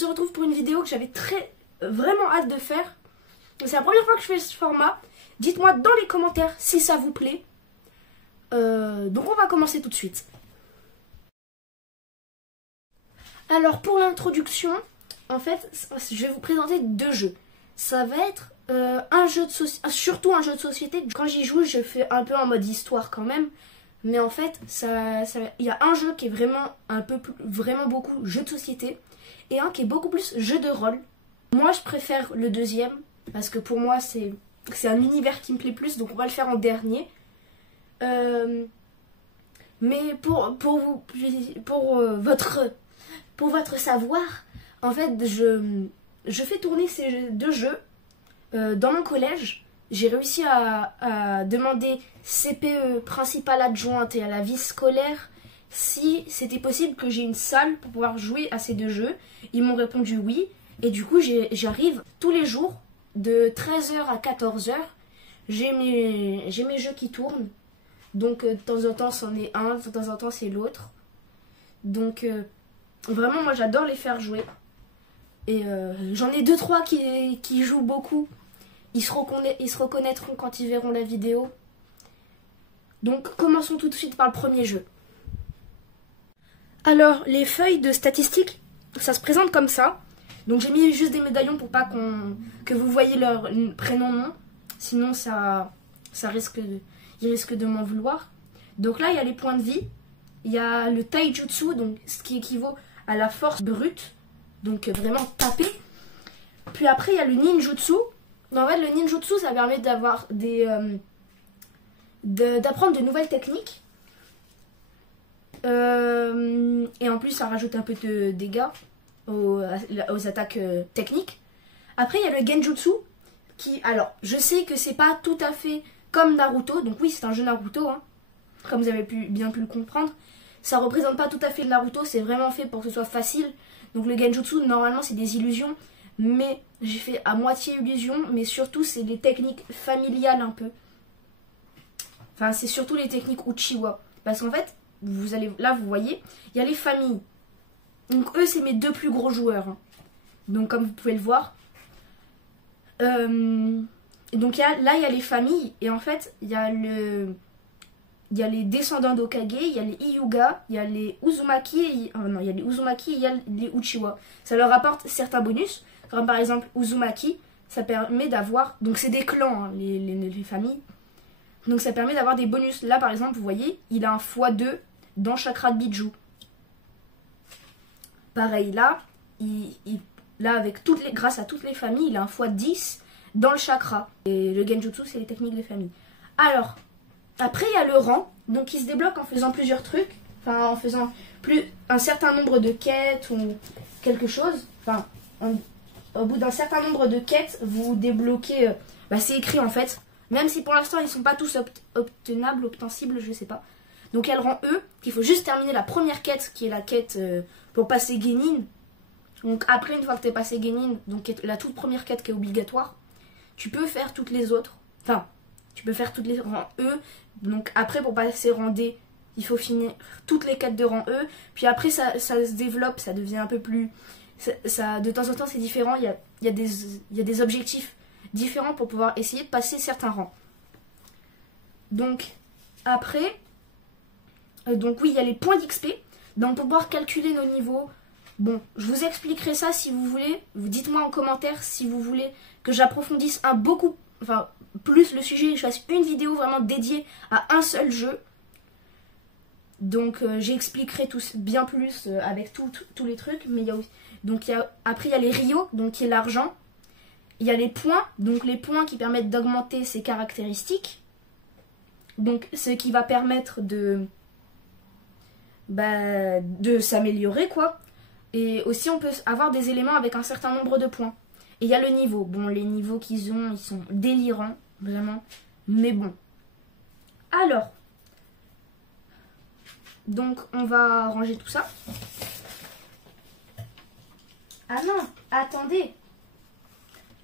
se retrouve pour une vidéo que j'avais vraiment hâte de faire. C'est la première fois que je fais ce format. Dites-moi dans les commentaires si ça vous plaît. Donc on va commencer tout de suite. Alors pour l'introduction, en fait, je vais vous présenter 2 jeux. Ça va être surtout un jeu de société. Quand j'y joue, je fais un peu en mode histoire quand même. Mais en fait, il y a un jeu qui est vraiment beaucoup jeu de société et un qui est beaucoup plus jeu de rôle. Moi, je préfère le deuxième parce que pour moi, c'est un univers qui me plaît plus, donc on va le faire en dernier. Mais pour votre savoir, en fait, je fais tourner ces 2 jeux dans mon collège. J'ai réussi à demander CPE, principale adjointe, et à la vie scolaire si c'était possible que j'ai une salle pour pouvoir jouer à ces 2 jeux. Ils m'ont répondu oui. Et du coup, j'arrive tous les jours de 13h à 14h. J'ai mes jeux qui tournent. Donc, de temps en temps, c'en est un. De temps en temps, c'est l'autre. Donc, vraiment, moi, j'adore les faire jouer. Et j'en ai 2-3 qui jouent beaucoup. Ils se reconnaîtront quand ils verront la vidéo. Donc, commençons tout de suite par le premier jeu. Alors, les feuilles de statistiques, ça se présente comme ça. Donc, j'ai mis juste des médaillons pour pas que vous voyez leur prénom, nom. Sinon, il risque de m'en vouloir. Donc là, il y a les points de vie. Il y a le taijutsu, donc ce qui équivaut à la force brute. Donc, vraiment taper. Puis après, il y a le ninjutsu. En fait, le ninjutsu, ça permet d'avoir d'apprendre de nouvelles techniques. Et en plus, ça rajoute un peu de dégâts aux attaques techniques. Après, il y a le genjutsu. Alors, je sais que c'est pas tout à fait comme Naruto. Donc oui, c'est un jeu Naruto, hein, comme vous avez bien pu le comprendre. Ça représente pas tout à fait le Naruto. C'est vraiment fait pour que ce soit facile. Donc le genjutsu, normalement, c'est des illusions. Mais j'ai fait à moitié illusion, mais surtout c'est les techniques familiales un peu. Enfin, c'est surtout les techniques Uchiwa. Parce qu'en fait, là vous voyez, il y a les familles. Donc eux, c'est mes 2 plus gros joueurs. Hein. Donc comme vous pouvez le voir. Donc là, il y a les familles. Et en fait, il y a les descendants d'Okage, il y a les Hyuga, il y a les Uzumaki, il y a les Uzumaki et il y a les Uchiwa. Ça leur apporte certains bonus. Comme par exemple Uzumaki, ça permet d'avoir... Donc c'est des clans, hein, les familles. Donc ça permet d'avoir des bonus. Là par exemple, vous voyez, il a un x2 dans Chakra de Biju. Pareil là, grâce à toutes les familles, il a un x10 dans le chakra. Et le genjutsu, c'est les techniques de famille. Alors, après il y a le rang. Donc il se débloque en faisant plusieurs trucs. Enfin, en faisant un certain nombre de quêtes ou quelque chose. Enfin... Au bout d'un certain nombre de quêtes, vous débloquez... c'est écrit en fait. Même si pour l'instant, ils ne sont pas tous obtenables, je sais pas. Donc il y a le rang E, qu'il faut juste terminer la première quête, qui est la quête pour passer Genin. Donc après, une fois que tu es passé Genin, donc la toute première quête qui est obligatoire, tu peux faire toutes les autres. Enfin, tu peux faire toutes les rangs E. Donc après, pour passer rang D, il faut finir toutes les quêtes de rang E. Puis après, ça se développe, ça devient un peu plus... de temps en temps c'est différent, il y a des objectifs différents pour pouvoir essayer de passer certains rangs. Donc après, donc oui, il y a les points d'XP. Donc pour pouvoir calculer nos niveaux, bon, je vous expliquerai ça si vous voulez. Vous dites-moi en commentaire si vous voulez que j'approfondisse plus le sujet, je fasse une vidéo vraiment dédiée à un seul jeu. Donc j'expliquerai bien plus avec tous les trucs, mais il y a aussi... Donc après il y a les Ryo, donc qui est l'argent. Il y a les points, donc les points qui permettent d'augmenter ses caractéristiques. Donc ce qui va permettre de s'améliorer quoi. Et aussi on peut avoir des éléments avec un certain nombre de points. Et il y a le niveau. Bon, les niveaux qu'ils ont, ils sont délirants, vraiment. Mais bon. Alors, donc on va ranger tout ça. Ah non, attendez.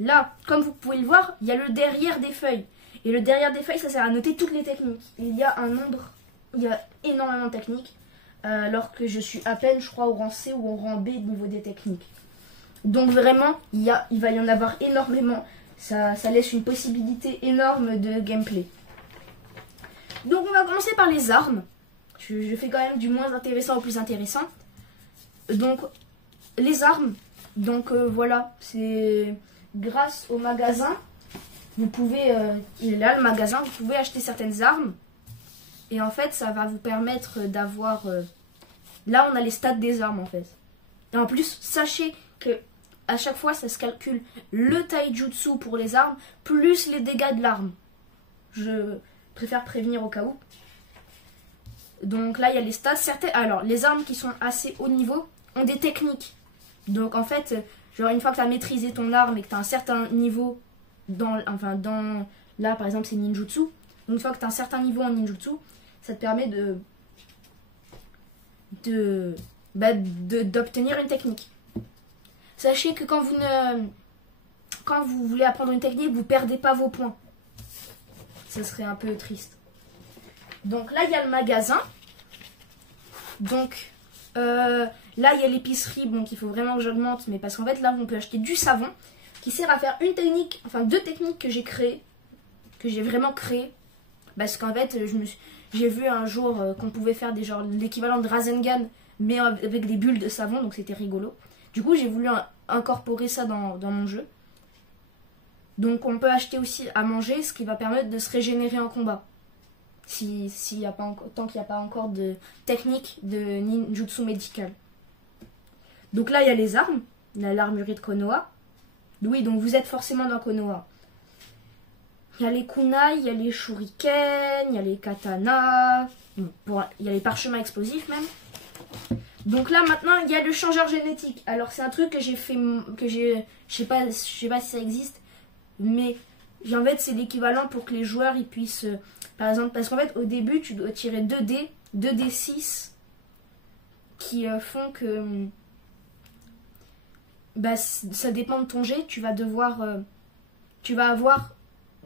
Là, comme vous pouvez le voir, il y a le derrière des feuilles. Et le derrière des feuilles, ça sert à noter toutes les techniques. Il y a énormément de techniques. Alors que je suis à peine, je crois, au rang C ou au rang B au niveau des techniques. Donc vraiment, il va y en avoir énormément. Ça laisse une possibilité énorme de gameplay. Donc on va commencer par les armes. Je fais quand même du moins intéressant au plus intéressant. Donc les armes. Donc voilà, c'est grâce au magasin. Vous pouvez, là le magasin, vous pouvez acheter certaines armes. Et en fait, ça va vous permettre d'avoir... là, on a les stats des armes en fait. Et en plus, sachez que à chaque fois, ça se calcule le taijutsu pour les armes, plus les dégâts de l'arme. Je préfère prévenir au cas où. Donc là, il y a les stats. Alors, les armes qui sont assez haut niveau ont des techniques. Donc en fait, genre une fois que tu as maîtrisé ton arme et que tu as un certain niveau là, par exemple, c'est ninjutsu. Donc une fois que tu as un certain niveau en ninjutsu, ça te permet d'obtenir une technique. Sachez que quand vous voulez apprendre une technique, vous ne perdez pas vos points. Ça serait un peu triste. Donc là, il y a le magasin. Donc là, il y a l'épicerie. Bon, qu'il faut vraiment que j'augmente. Mais parce qu'en fait, là, on peut acheter du savon qui sert à faire une technique, enfin 2 techniques que j'ai créées. Que j'ai vraiment créées. Parce qu'en fait, j'ai vu un jour qu'on pouvait faire l'équivalent de Rasengan, mais avec des bulles de savon. Donc c'était rigolo. Du coup, j'ai voulu incorporer ça dans mon jeu. Donc, on peut acheter aussi à manger, ce qui va permettre de se régénérer en combat. Tant qu'il n'y a pas encore de technique de ninjutsu médical. Donc là, il y a les armes. Il y a l'armurerie de Konoha. Oui, donc vous êtes forcément dans Konoha. Il y a les kunai, il y a les shurikens, il y a les katanas. Bon, il y a les parchemins explosifs même. Donc là maintenant il y a le changeur génétique. Alors c'est un truc que j'ai fait, je sais pas si ça existe, mais en fait c'est l'équivalent pour que les joueurs ils puissent, par exemple, parce qu'en fait au début tu dois tirer 2D6 qui font que ça dépend de ton jet, tu vas avoir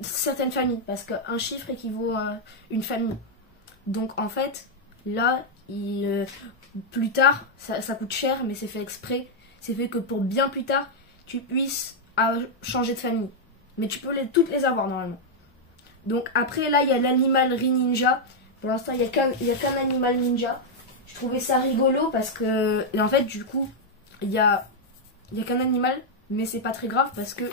certaines familles parce qu'un chiffre équivaut à une famille. Donc en fait là plus tard, ça coûte cher, mais c'est fait exprès. C'est fait que pour bien plus tard, tu puisses changer de famille. Mais tu peux toutes les avoir normalement. Donc après, là, il y a l'animal ninja. Pour l'instant, il n'y a qu'un animal ninja. Je trouvais ça rigolo parce que... Et en fait, du coup, il y a qu'un animal, mais c'est pas très grave parce que...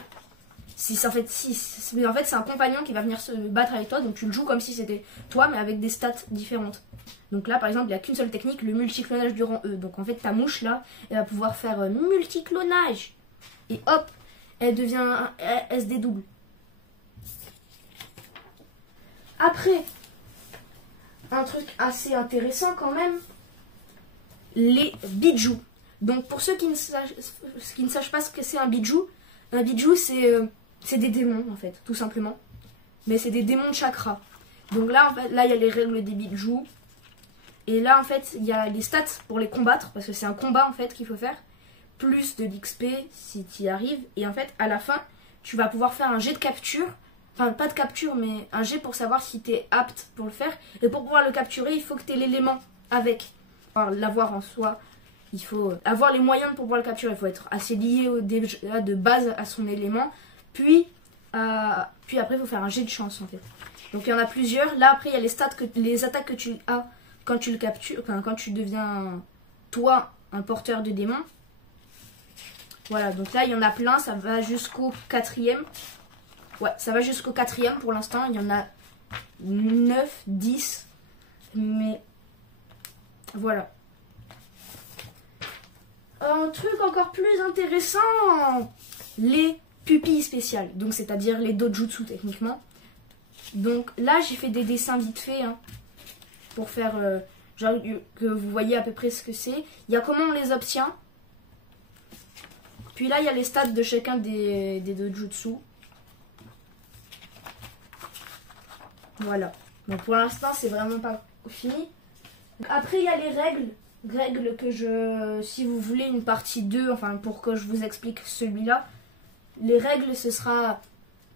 Mais en fait, c'est un compagnon qui va venir se battre avec toi. Donc tu le joues comme si c'était toi, mais avec des stats différentes. Donc là, par exemple, il n'y a qu'une seule technique, le multiclonage du rang E. Donc en fait, ta mouche, là, elle va pouvoir faire multiclonage. Et hop, elle se dédouble. Après, un truc assez intéressant quand même, les bijou. Donc pour ceux qui ne sachent pas ce que c'est un bijou c'est des démons en fait, tout simplement. Mais c'est des démons de chakra. Donc là, en fait, là il y a les règles des bijou. Et là, en fait, il y a les stats pour les combattre, parce que c'est un combat, en fait, qu'il faut faire. Plus de l'XP, si tu y arrives. Et en fait, à la fin, tu vas pouvoir faire un jet de capture. Enfin, pas de capture, mais un jet pour savoir si tu es apte pour le faire. Et pour pouvoir le capturer, il faut que tu aies l'élément avec. Enfin, l'avoir en soi. Il faut avoir les moyens pour pouvoir le capturer. Il faut être assez lié de base à son élément. Puis après, il faut faire un jet de chance, en fait. Donc, il y en a plusieurs. Là, après, il y a les attaques que tu as quand tu le captures, quand tu deviens, toi, un porteur de démon. Voilà, donc là, il y en a plein. Ça va jusqu'au 4e. Ouais, ça va jusqu'au 4e pour l'instant. Il y en a 9, 10. Mais voilà. Un truc encore plus intéressant, les pupilles spéciales. Donc, c'est-à-dire les dojutsu techniquement. Donc là, j'ai fait des dessins vite fait. Pour faire, genre, que vous voyez à peu près ce que c'est. Il y a comment on les obtient. Puis là, il y a les stats de chacun des dojutsu. Voilà. Donc pour l'instant, c'est vraiment pas fini. Après, il y a les règles. Règles que si vous voulez une partie 2, enfin pour que je vous explique celui-là. Les règles, ce sera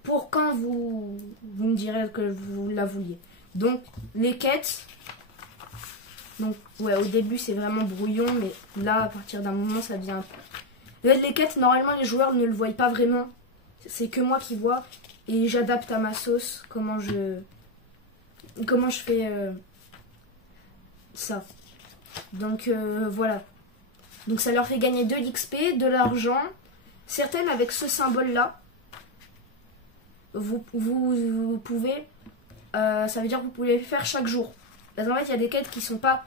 pour quand vous me direz que vous la vouliez. Donc, les quêtes. Donc, ouais, au début, c'est vraiment brouillon. Mais là, à partir d'un moment, ça devient Les quêtes, normalement, les joueurs ne le voient pas vraiment. C'est que moi qui vois. Et j'adapte à ma sauce comment je fais ça. Donc voilà. Donc ça leur fait gagner de l'XP, de l'argent. Certaines avec ce symbole-là. Vous pouvez... ça veut dire que vous pouvez les faire chaque jour. Parce qu'en fait, il y a des quêtes qui ne sont pas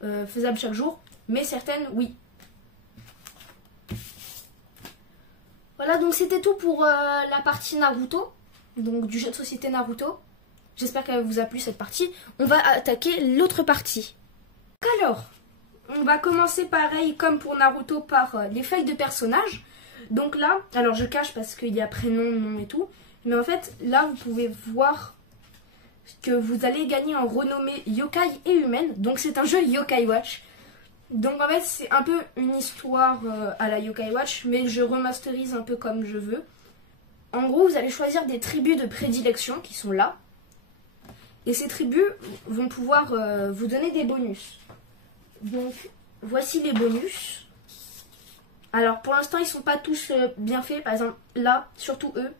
faisables chaque jour. Mais certaines, oui. Voilà, donc c'était tout pour la partie Naruto. Donc du jeu de société Naruto. J'espère qu'elle vous a plu cette partie. On va attaquer l'autre partie. Alors, on va commencer pareil comme pour Naruto par les feuilles de personnages. Donc là, alors je cache parce qu'il y a prénom, nom et tout. Mais en fait, là vous pouvez voir que vous allez gagner en renommée yokai et humaine. Donc c'est un jeu Yokai Watch. Donc en fait c'est un peu une histoire à la Yokai Watch, mais je remasterise un peu comme je veux. En gros, vous allez choisir des tribus de prédilection qui sont là. Et ces tribus vont pouvoir vous donner des bonus. Donc voici les bonus. Alors pour l'instant ils sont pas tous bien faits. Par exemple là, surtout eux.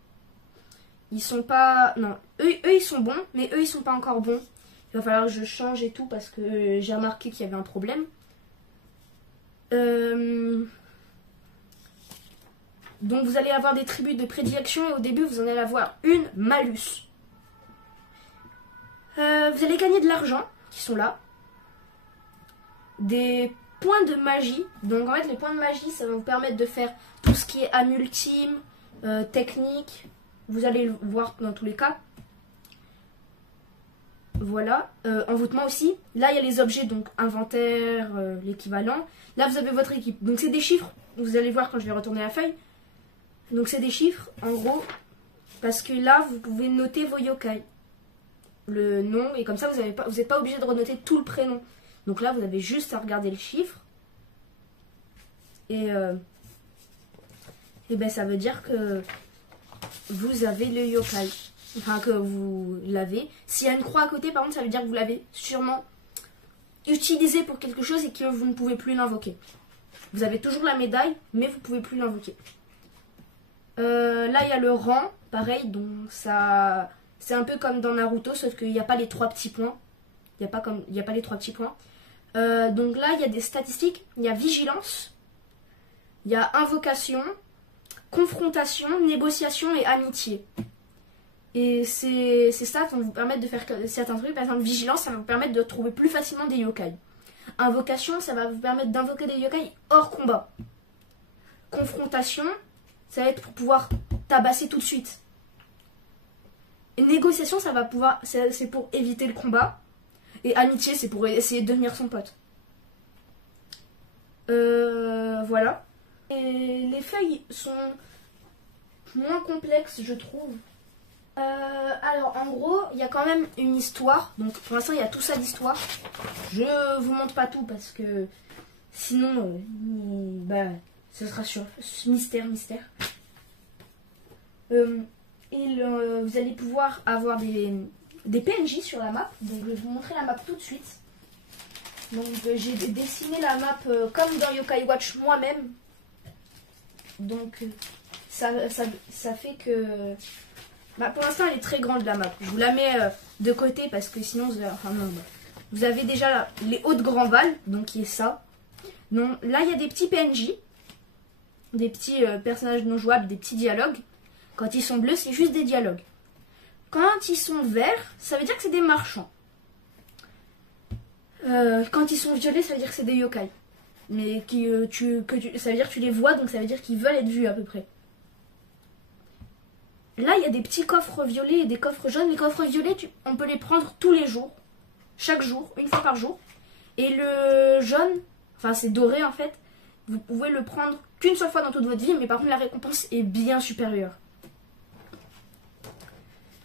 Ils sont pas... Non, eux ils sont bons, mais eux ils sont pas encore bons. Il va falloir que je change et tout parce que j'ai remarqué qu'il y avait un problème. Donc vous allez avoir des tribus de prédilection et au début vous en allez avoir une malus. Vous allez gagner de l'argent qui sont là. Des points de magie. Donc en fait les points de magie ça va vous permettre de faire tout ce qui est âme ultime, technique. Vous allez le voir dans tous les cas. Voilà, envoûtement aussi. Là il y a les objets, donc inventaire, l'équivalent. Là vous avez votre équipe. Donc c'est des chiffres, vous allez voir quand je vais retourner la feuille. Donc c'est des chiffres, en gros, parce que là vous pouvez noter vos yokai. Le nom, et comme ça vous n'êtes pas obligé de renoter tout le prénom. Donc là vous avez juste à regarder le chiffre. Et ben ça veut dire que vous avez le yokai. Enfin que vous l'avez. S'il y a une croix à côté par contre ça veut dire que vous l'avez sûrement utilisé pour quelque chose et que vous ne pouvez plus l'invoquer. Vous avez toujours la médaille mais vous ne pouvez plus l'invoquer. Là il y a le rang, pareil, donc ça c'est un peu comme dans Naruto sauf qu'il n'y a pas les 3 petits points. Il n'y a pas les 3 petits points. Donc là il y a des statistiques, il y a vigilance, il y a invocation, confrontation, négociation et amitié. Et ces stats vont vous permettre de faire certains trucs. Par exemple, vigilance, ça va vous permettre de trouver plus facilement des yokai. Invocation, ça va vous permettre d'invoquer des yokai hors combat. Confrontation, ça va être pour pouvoir tabasser tout de suite. Et négociation, ça va pouvoir, c'est pour éviter le combat. Et amitié, c'est pour essayer de devenir son pote. Voilà. Et les feuilles sont moins complexes, je trouve. Alors en gros il y a quand même une histoire. Donc pour l'instant il y a tout ça d'histoire. Je vous montre pas tout parce que sinon ce sera sur mystère. Vous allez pouvoir avoir des PNJ sur la map. Donc je vais vous montrer la map tout de suite. Donc j'ai dessiné la map comme dans Yokai Watch moi-même. Donc ça fait que... pour l'instant elle est très grande la map. Je vous la mets de côté parce que sinon vous avez déjà les hauts de Grandval, donc qui est ça. Donc là il y a des petits PNJ, des petits personnages non jouables, des petits dialogues. Quand ils sont bleus c'est juste des dialogues. Quand ils sont verts ça veut dire que c'est des marchands. Quand ils sont violets ça veut dire que c'est des yokai. Mais ça veut dire que tu les vois donc ça veut dire qu'ils veulent être vus à peu près. Là, il y a des petits coffres violets et des coffres jaunes. Les coffres violets, on peut les prendre tous les jours. Chaque jour, une fois par jour. Et le jaune, enfin c'est doré en fait, vous pouvez le prendre qu'une seule fois dans toute votre vie. Mais par contre, la récompense est bien supérieure.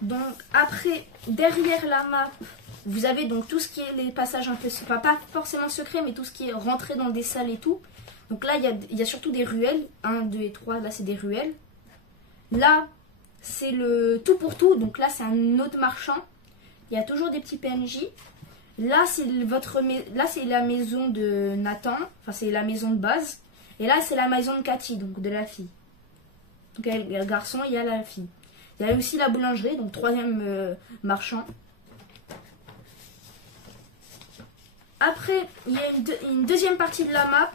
Donc après, derrière la map, vous avez donc tout ce qui est les passages un peu... Enfin, pas forcément secrets, mais tout ce qui est rentré dans des salles et tout. Donc là, il y a surtout des ruelles. 1, 2 et 3, là c'est des ruelles. Là... c'est le tout pour tout, donc là c'est un autre marchand. Il y a toujours des petits PNJ. Là c'est la maison de Nathan, enfin c'est la maison de base. Et là, c'est la maison de Cathy, donc de la fille. Donc il y a le garçon, il y a la fille. Il y a aussi la boulangerie, donc troisième marchand. Après, il y a une deuxième partie de la map.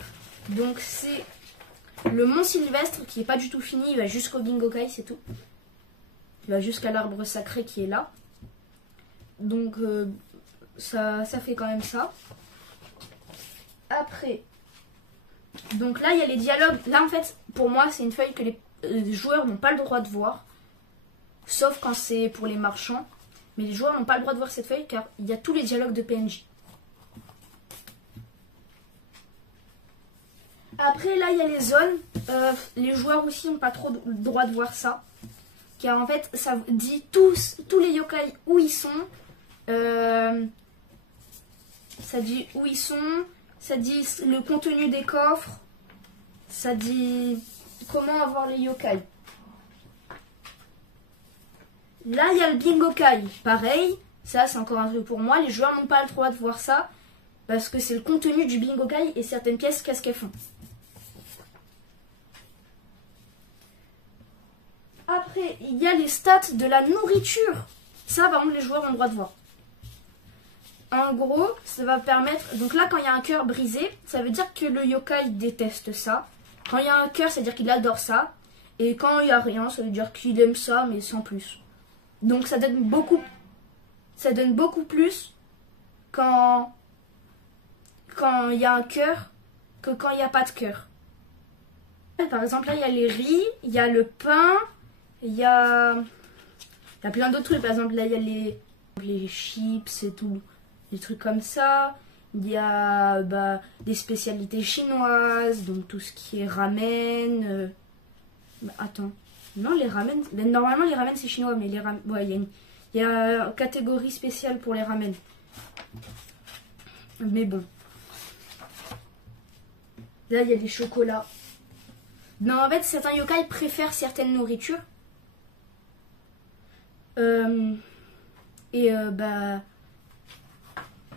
Donc c'est le Mont Sylvestre qui est pas du tout fini. Il va jusqu'au Bingokai, c'est tout. Il va jusqu'à l'arbre sacré qui est là. Donc ça fait quand même ça. Après, donc là il y a les dialogues. Là en fait, pour moi c'est une feuille que les joueurs n'ont pas le droit de voir. Sauf quand c'est pour les marchands. Mais les joueurs n'ont pas le droit de voir cette feuille car il y a tous les dialogues de PNJ. Après là il y a les zones. Les joueurs aussi n'ont pas trop le droit de voir ça. Car en fait ça dit tous les yokai où ils sont. Ça dit où ils sont. Ça dit le contenu des coffres. Ça dit comment avoir les yokai. Là, il y a le Bingokai. Pareil, ça c'est encore un truc pour moi. Les joueurs n'ont pas le droit de voir ça. Parce que c'est le contenu du Bingokai et certaines pièces, qu'est-ce qu'elles font. Après, il y a les stats de la nourriture. Ça, par contre, les joueurs ont le droit de voir. En gros, ça va permettre... Donc là, quand il y a un cœur brisé, ça veut dire que le yokai déteste ça. Quand il y a un cœur, ça veut dire qu'il adore ça. Et quand il n'y a rien, ça veut dire qu'il aime ça, mais sans plus. Donc ça donne beaucoup plus quand il y a un cœur que quand il n'y a pas de cœur. Par exemple, là, il y a les riz, il y a le pain, il y a plein d'autres trucs. Par exemple, là, il y a les chips et tout. Des trucs comme ça. Il y a des spécialités chinoises, donc tout ce qui est ramen. Attends. Non, les ramen. Normalement, les ramen c'est chinois, mais les ramen. Ouais, il y a une catégorie spéciale pour les ramen. Mais bon. Là, il y a les chocolats. Non, en fait, certains yokai préfèrent certaines nourritures.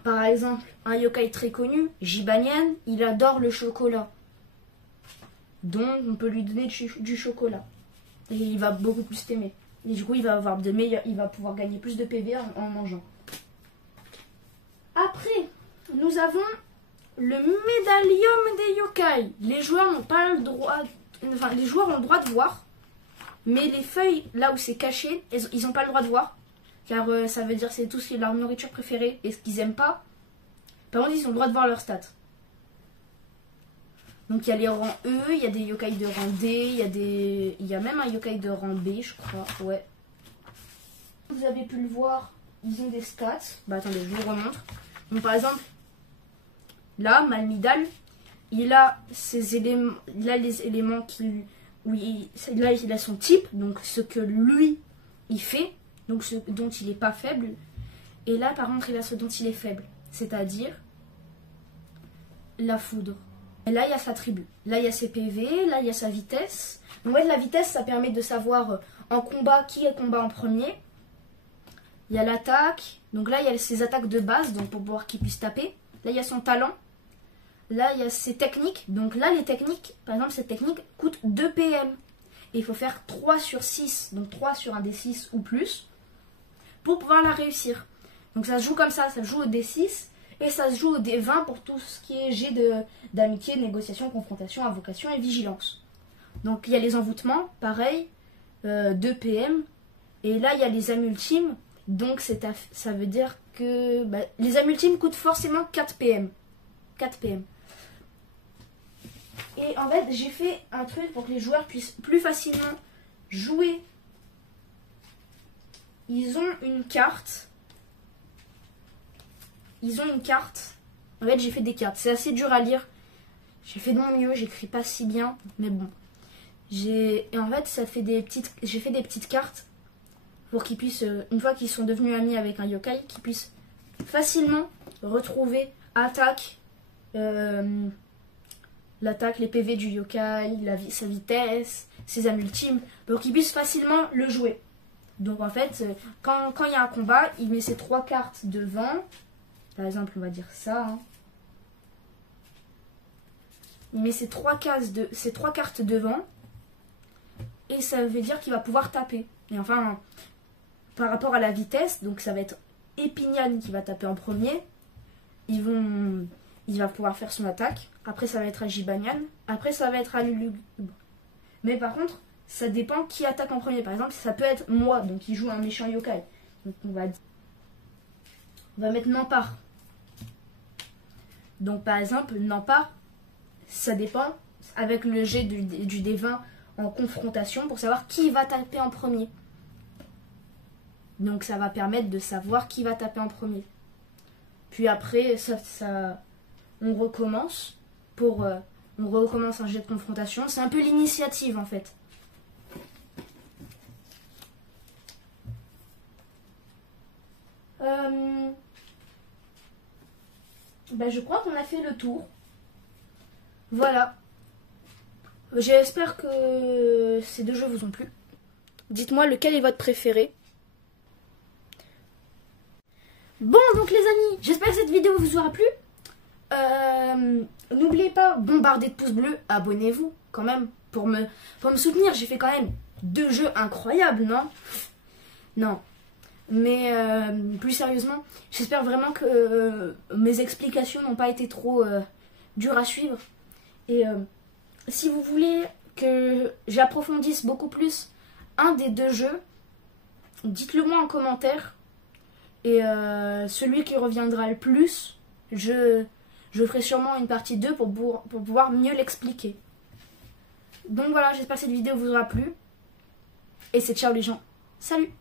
Par exemple, un yokai très connu, Jibanyan, il adore le chocolat. Donc, on peut lui donner du chocolat. Et il va beaucoup plus t'aimer. Et du coup, il va pouvoir gagner plus de PV en mangeant. Après, nous avons le médaillum des yokai. Les joueurs n'ont pas le droit... Enfin, les joueurs ont le droit de voir. Mais les feuilles, là où c'est caché, ils n'ont pas le droit de voir. Car ça veut dire que c'est tout ce qui est leur nourriture préférée et ce qu'ils n'aiment pas. Par contre, ils ont le droit de voir leurs stats. Donc il y a les rangs E, il y a des yokai de rang D, il y a même un yokai de rang B, je crois. Ouais. Vous avez pu le voir, ils ont des stats. Attendez, je vous remontre. Donc par exemple, là, Malmidal, il a ses éléments, il a les éléments là il a son type, donc ce que lui il fait, donc ce dont il n'est pas faible. Et là par contre il a ce dont il est faible, c'est-à-dire la foudre. Et là il y a sa tribu, là il y a ses PV, là il y a sa vitesse. Donc ouais, la vitesse ça permet de savoir en combat qui est combat en premier. Il y a l'attaque, donc là il y a ses attaques de base, donc pour pouvoir qu'il puisse taper. Là il y a son talent. Là, il y a ses techniques. Donc là, les techniques, par exemple, cette technique coûte 2 PM. Et il faut faire 3 sur 6, donc 3 sur un D6 ou plus, pour pouvoir la réussir. Donc ça se joue comme ça se joue au D6, et ça se joue au D20 pour tout ce qui est jet d'amitié, négociation, confrontation, invocation et vigilance. Donc il y a les envoûtements, pareil, 2 PM. Et là, il y a les âmes ultimes. Donc ça veut dire que les âmes ultimes coûtent forcément 4 PM. 4 PM. Et en fait, j'ai fait un truc pour que les joueurs puissent plus facilement jouer. Ils ont une carte. En fait, j'ai fait des cartes. C'est assez dur à lire. J'ai fait de mon mieux, j'écris pas si bien, mais bon. Et en fait, j'ai fait des petites cartes pour qu'ils puissent, une fois qu'ils sont devenus amis avec un yokai, qu'ils puissent facilement retrouver attaque, l'attaque, les PV du yokai, sa vitesse, ses âmes ultimes, pour qu'il puisse facilement le jouer. Donc en fait, quand il y a un combat, il met ses 3 cartes devant. Par exemple, on va dire ça. il met ses trois cartes devant. Et ça veut dire qu'il va pouvoir taper. Et enfin, par rapport à la vitesse, donc ça va être Epinyan qui va taper en premier. Il va pouvoir faire son attaque. Après, ça va être à Jibanyan. Après, ça va être à Lulubre. Mais par contre, ça dépend qui attaque en premier. Par exemple, ça peut être moi, donc il joue un méchant yokai. Donc on va mettre Nampar. Donc par exemple, Nampar, ça dépend avec le jet du D20 en confrontation pour savoir qui va taper en premier. Donc ça va permettre de savoir qui va taper en premier. Puis après, on recommence on recommence un jet de confrontation. C'est un peu l'initiative en fait. Je crois qu'on a fait le tour. Voilà. J'espère que ces deux jeux vous ont plu. Dites-moi lequel est votre préféré. Bon, donc les amis, j'espère que cette vidéo vous aura plu. N'oubliez pas, bombardez de pouces bleus, abonnez-vous quand même pour me soutenir. J'ai fait quand même 2 jeux incroyables, non? Non. Mais plus sérieusement, j'espère vraiment que mes explications n'ont pas été trop dures à suivre. Et si vous voulez que j'approfondisse beaucoup plus un des 2 jeux, dites-le moi en commentaire. Et celui qui reviendra le plus, je ferai sûrement une partie 2 pour pouvoir mieux l'expliquer. Donc voilà, j'espère que cette vidéo vous aura plu. Et c'est ciao les gens. Salut!